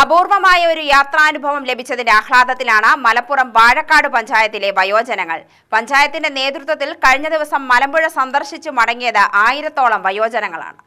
അപൂർവമായ ഒരു യാത്രാനുഭവം ലഭിച്ചതിന്റെ ആഹ്ലാദത്തിലാണ് മലപ്പുറം വാഴക്കാട് പഞ്ചായത്തിലെ വയോജനങ്ങൾ. പഞ്ചായത്തിന്റെ നേതൃത്വത്തിൽ കഴിഞ്ഞ ദിവസം മലമ്പുഴ സന്ദർശിച്ചു മടങ്ങിയത് 1000-ഓളം വയോജനങ്ങളാണ്.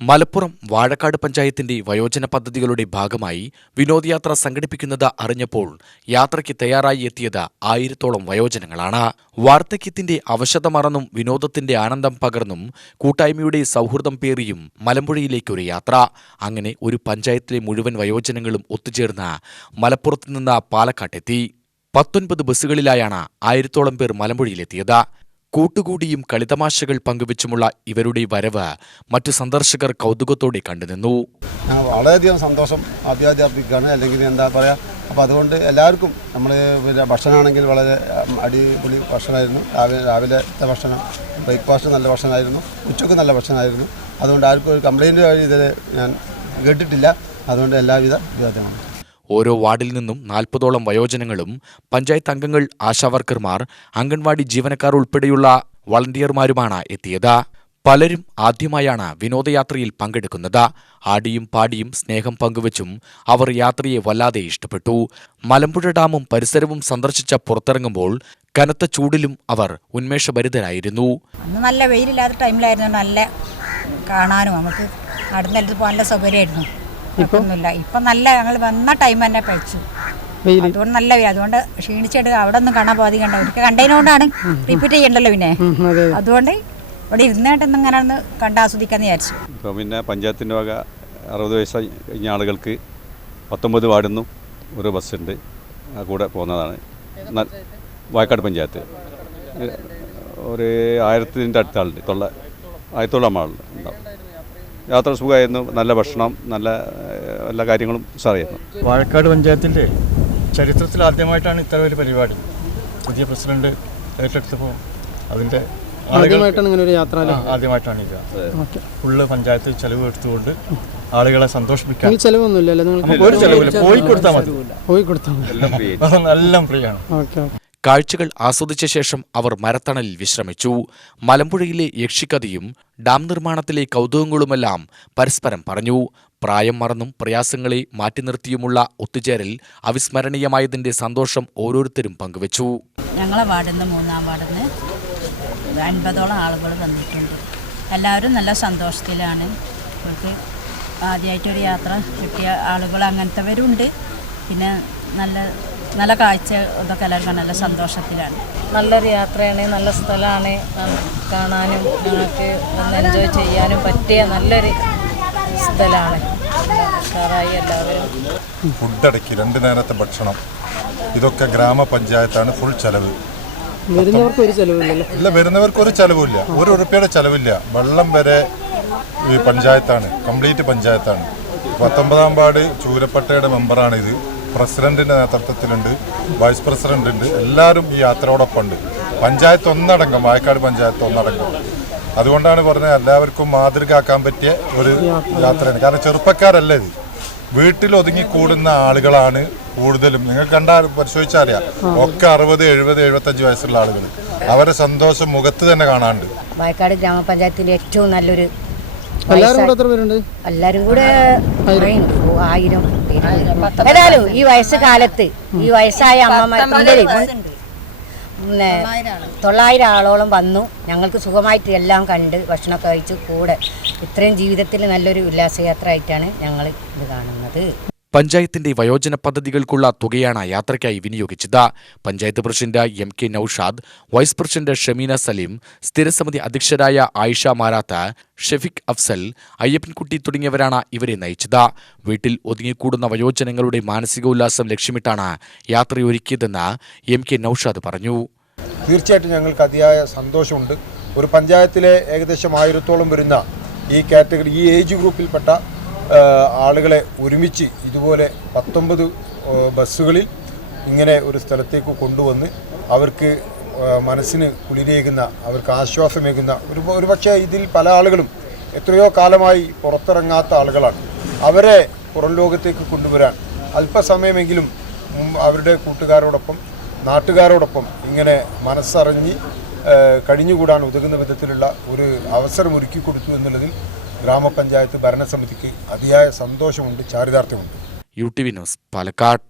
മലപ്പുറം വാഴക്കാട് പഞ്ചായത്തിന്റെ വയോജന പദ്ധതികളുടെ ഭാഗമായി വിനോദയാത്ര സംഘടിപ്പിക്കുന്നത് അറിഞ്ഞപ്പോൾ യാത്രയ്ക്ക് തയ്യാറായി എത്തിയത് 1000-ഓളം വയോജനങ്ങളാണ്. വാർദ്ധക്യത്തിന്റെ അവശത മറന്നും വിനോദത്തിന്റെ ആനന്ദം പകർന്നും കൂട്ടായ്മയുടെ സൗഹൃദം പേറിയും മലമ്പുഴയിലേക്കൊരു യാത്ര. അങ്ങനെ ഒരു പഞ്ചായത്തിലെ മുഴുവൻ വയോജനങ്ങളും ഒത്തുചേർന്ന് മലപ്പുറത്ത് നിന്ന് പാലക്കാട്ടെത്തി. 19 ബസ്സുകളിലായാണ് 1000-ഓളം പേർ മലമ്പുഴയിലെത്തിയത്. കൂട്ടുകൂടിയും കളിതമാശകൾ പങ്കുവെച്ചുമുള്ള ഇവരുടെ വരവ് മറ്റു സന്ദർശകർ കൗതുകത്തോടെ കണ്ടുനിന്നു. വളരെയധികം സന്തോഷം അഭ്യർത്ഥിക്കുകയാണ്. അല്ലെങ്കിൽ എന്താ പറയുക, അപ്പോൾ അതുകൊണ്ട് എല്ലാവർക്കും നമ്മൾ ഭക്ഷണമാണെങ്കിൽ വളരെ അടിപൊളി ഭക്ഷണമായിരുന്നു. രാവിലത്തെ ഭക്ഷണം, ബ്രേക്ക്ഫാസ്റ്റ് നല്ല ഭക്ഷണമായിരുന്നു, ഉച്ചയ്ക്ക് നല്ല ഭക്ഷണമായിരുന്നു. അതുകൊണ്ട് ആർക്കും ഒരു കംപ്ലയിൻറ്റ് ഇതിൽ ഞാൻ കേട്ടിട്ടില്ല. അതുകൊണ്ട് എല്ലാവിധ അഭ്യർത്ഥനയാണ്. ഓരോ വാർഡിൽ നിന്നും 40-ഓളം വയോജനങ്ങളും പഞ്ചായത്ത് അംഗങ്ങൾ, ആശാവർക്കർമാർ, അംഗൻവാടി ജീവനക്കാർ ഉൾപ്പെടെയുള്ള വളണ്ടിയർമാരുമാണ് എത്തിയത്. പലരും ആദ്യമായാണ് വിനോദയാത്രയിൽ പങ്കെടുക്കുന്നത്. ആടിയും പാടിയും സ്നേഹം പങ്കുവച്ചും അവർ യാത്രയെ വല്ലാതെ ഇഷ്ടപ്പെട്ടു. മലമ്പുഴ ഡാമും പരിസരവും സന്ദർശിച്ച പുറത്തിറങ്ങുമ്പോൾ കനത്ത ചൂടിലും അവർ ഉന്മേഷഭരിതരായിരുന്നു. നല്ല വെയിലില്ലാത്ത ടൈമിലായിരുന്നു. നല്ല കാണാനും നമുക്ക് നടന്നെടുത്ത് പോകാൻ നല്ല സൗകര്യമായിരുന്നു. ഇപ്പൊന്നുമില്ല. ഇപ്പം നല്ല ഞങ്ങൾ വന്ന ടൈം തന്നെ കഴിച്ചു. അതുകൊണ്ട് നല്ല അതുകൊണ്ട് ക്ഷീണിച്ചിട്ട് അവിടെ ഒന്നും കാണാൻ പോകാതെ അവർക്ക് കണ്ടതിനോണ്ടാണ് റിപ്പീറ്റ് ചെയ്യണ്ടല്ലോ. പിന്നെ അതുകൊണ്ട് ഇവിടെ ഇരുന്നിട്ടൊന്നും ഇങ്ങനെ ഒന്ന് കണ്ടാസ്വദിക്കാന്ന് വിചാരിച്ചു. ഇപ്പോൾ പിന്നെ പഞ്ചായത്തിൻ്റെ വക 60 വയസ്സ് കഴിഞ്ഞ ആളുകൾക്ക് 19 വാർഡിൽ നിന്നും ഒരു ബസ്സുണ്ട്, കൂടെ പോകുന്നതാണ്. വാഴക്കാട് പഞ്ചായത്ത് ഒരു 1000-ൻ്റെ അടുത്ത ആളുണ്ട്, 1000-ഓളം ആളുണ്ടാവും. യാത്ര സുഖമായിരുന്നു. നല്ല ഭക്ഷണം, നല്ല എല്ലാ കാര്യങ്ങളും സാറായിരുന്നു. വാഴക്കാട് പഞ്ചായത്തിൻ്റെ ചരിത്രത്തിൽ ആദ്യമായിട്ടാണ് ഇത്ര ഒരു പരിപാടി. പുതിയ പ്രസിഡന്റ് ഏറ്റെടുത്തപ്പോൾ അതിൻ്റെ ആദ്യമായിട്ടാണ് ഇങ്ങനെ ഒരു യാത്ര. ആദ്യമായിട്ടാണ് ഇത്. ഫുള്ള് പഞ്ചായത്ത് ചെലവ് എടുത്തുകൊണ്ട് ആളുകളെ സന്തോഷിപ്പിക്കാൻ. ഒരു ചെലവില്ല, പോയി കൊടുത്താൽ മതി. എല്ലാം ഫ്രീ ആണ്. കാഴ്ചകൾ ആസ്വദിച്ച ശേഷം അവർ മരത്തണലിൽ വിശ്രമിച്ചു. മലമ്പുഴയിലെ യക്ഷിക്കഥയും ഡാം നിർമ്മാണത്തിലെ കൗതുകങ്ങളുമെല്ലാം പരസ്പരം പറഞ്ഞു. പ്രായം മറന്നും പ്രയാസങ്ങളെ മാറ്റി നിർത്തിയുമുള്ള ഒത്തുചേരൽ അവിസ്മരണീയമായതിന്റെ സന്തോഷം ഓരോരുത്തരും പങ്കുവച്ചു. ഞങ്ങളെ വാർഡിൽ നിന്ന് 3-ാം വാർഡിൽ നിന്ന് 50-ഓളം ആളുകൾ വന്നിട്ടുണ്ട്. എല്ലാവരും നല്ല സന്തോഷത്തിലാണ്. അവർക്ക് ആദ്യമായിട്ടൊരു യാത്ര കിട്ടിയ ആളുകൾ അങ്ങനത്തെവരുണ്ട്. പിന്നെ നല്ല കാഴ്ച ഇതൊക്കെ എല്ലാവർക്കും നല്ല സന്തോഷത്തിലാണ്. നല്ലൊരു യാത്രയാണ്, നല്ല സ്ഥലമാണ്. കാണാനും ഞങ്ങൾക്ക് ഒന്ന് എൻജോയ് ചെയ്യാനും പറ്റിയ നല്ലൊരു സ്ഥലമാണ്. ഉഷാറായി എല്ലാവരും. ഫുഡടക്കി 2 നേരത്തെ ഭക്ഷണം, ഇതൊക്കെ ഗ്രാമപഞ്ചായത്താണ് ഫുൾ ചെലവ്. വരുന്നവർക്ക് ഒരു ചെലവില്ല. ഇല്ല, വരുന്നവർക്ക് ഒരു ചെലവില്ല, 1 ഉറുപ്പിയുടെ ചെലവില്ല. വെള്ളം വരെ ഈ പഞ്ചായത്താണ്, കംപ്ലീറ്റ് പഞ്ചായത്താണ്. 19-ാം വാർഡ് ചൂരപ്പട്ടയുടെ മെമ്പറാണിത്. പ്രസിഡന്റിൻ്റെ നേതൃത്വത്തിലുണ്ട്, വൈസ് പ്രസിഡന്റ് ഉണ്ട്. എല്ലാവരും ഈ യാത്രയോടൊപ്പം ഉണ്ട്. പഞ്ചായത്ത് ഒന്നടങ്കം, വാഴക്കാട് പഞ്ചായത്ത് ഒന്നടങ്കം. അതുകൊണ്ടാണ് പറഞ്ഞത് എല്ലാവർക്കും മാതൃകയാക്കാൻ പറ്റിയ ഒരു യാത്രയാണ്. കാരണം ചെറുപ്പക്കാരല്ല ഇത്, വീട്ടിൽ ഒതുങ്ങിക്കൂടുന്ന ആളുകളാണ് കൂടുതലും. നിങ്ങൾ കണ്ടാൽ പരിശോധിച്ചറിയാം, ഒക്കെ 60, 70, 75 വയസ്സുള്ള ആളുകൾ. അവരെ സന്തോഷം മുഖത്ത് തന്നെ കാണാണ്ട്. വാഴക്കാട് ഗ്രാമപഞ്ചായത്തിൻ്റെ ഏറ്റവും നല്ലൊരു എല്ലാവരും കൂടെ 1000 ഏതായാലും ഈ വയസ്സുകാലത്ത് ഈ വയസ്സായ അമ്മമാരുടെ 900 ആളോളം വന്നു. ഞങ്ങൾക്ക് സുഖമായിട്ട് എല്ലാം കണ്ട് ഭക്ഷണമൊക്കെ കഴിച്ചു. കൂടെ ഇത്രയും ജീവിതത്തിൽ നല്ലൊരു ഉല്ലാസയാത്ര ആയിട്ടാണ് ഞങ്ങൾ ഇത് കാണുന്നത്. പഞ്ചായത്തിന്റെ വയോജന പദ്ധതികൾക്കുള്ള തുകയാണ് യാത്രയ്ക്കായി വിനിയോഗിച്ചത്. Panchayat president MK Naushad, vice president Shameena Saleem, സ്ഥിരസമിതി അധ്യക്ഷരായ ആയിഷ മാരാത്ത, ഷെഫിക് അഫ്സൽ, അയ്യപ്പൻകുട്ടി തുടങ്ങിയവരാണ് ഇവരെ നയിച്ചത്. വീട്ടിൽ ഒതുങ്ങിക്കൂടുന്ന വയോജനങ്ങളുടെ മാനസികോല്ലാസം ലക്ഷ്യമിട്ടാണ് യാത്രയൊരുക്കിയതെന്ന് MK നൌഷാദ് പറഞ്ഞു. തീർച്ചയായിട്ടും ഞങ്ങൾക്ക് അതിയായ സന്തോഷമുണ്ട്. ഒരു പഞ്ചായത്തിലെ ഏകദേശം 1000-ഓളം വരുന്ന ഈ കാറ്റഗറി, ഈ ഏജ് ഗ്രൂപ്പിൽപ്പെട്ട ആളുകളെ ഒരുമിച്ച് ഇതുപോലെ 19 ബസ്സുകളിൽ ഇങ്ങനെ ഒരു സ്ഥലത്തേക്ക് കൊണ്ടുവന്ന് അവർക്ക് മനസ്സിന് കുളിരേകുന്ന, അവർക്ക് ആശ്വാസമേകുന്ന ഒരുപക്ഷെ ഇതിൽ പല ആളുകളും എത്രയോ കാലമായി പുറത്തിറങ്ങാത്ത ആളുകളാണ്. അവരെ പുറം ലോകത്തേക്ക് കൊണ്ടുവരാൻ അല്പസമയമെങ്കിലും അവരുടെ കൂട്ടുകാരോടൊപ്പം നാട്ടുകാരോടൊപ്പം ഇങ്ങനെ മനസ്സറിഞ്ഞ് കഴിഞ്ഞുകൂടാൻ ഉതകുന്ന വിധത്തിലുള്ള ഒരു അവസരം ഒരുക്കി കൊടുത്തു എന്നുള്ളതിൽ ഗ്രാമപഞ്ചായത്ത് ഭരണസമിതിക്ക് അതിയായ സന്തോഷമുണ്ട്, ചാരിതാർത്ഥ്യമുണ്ട്. UTV news Palakkad.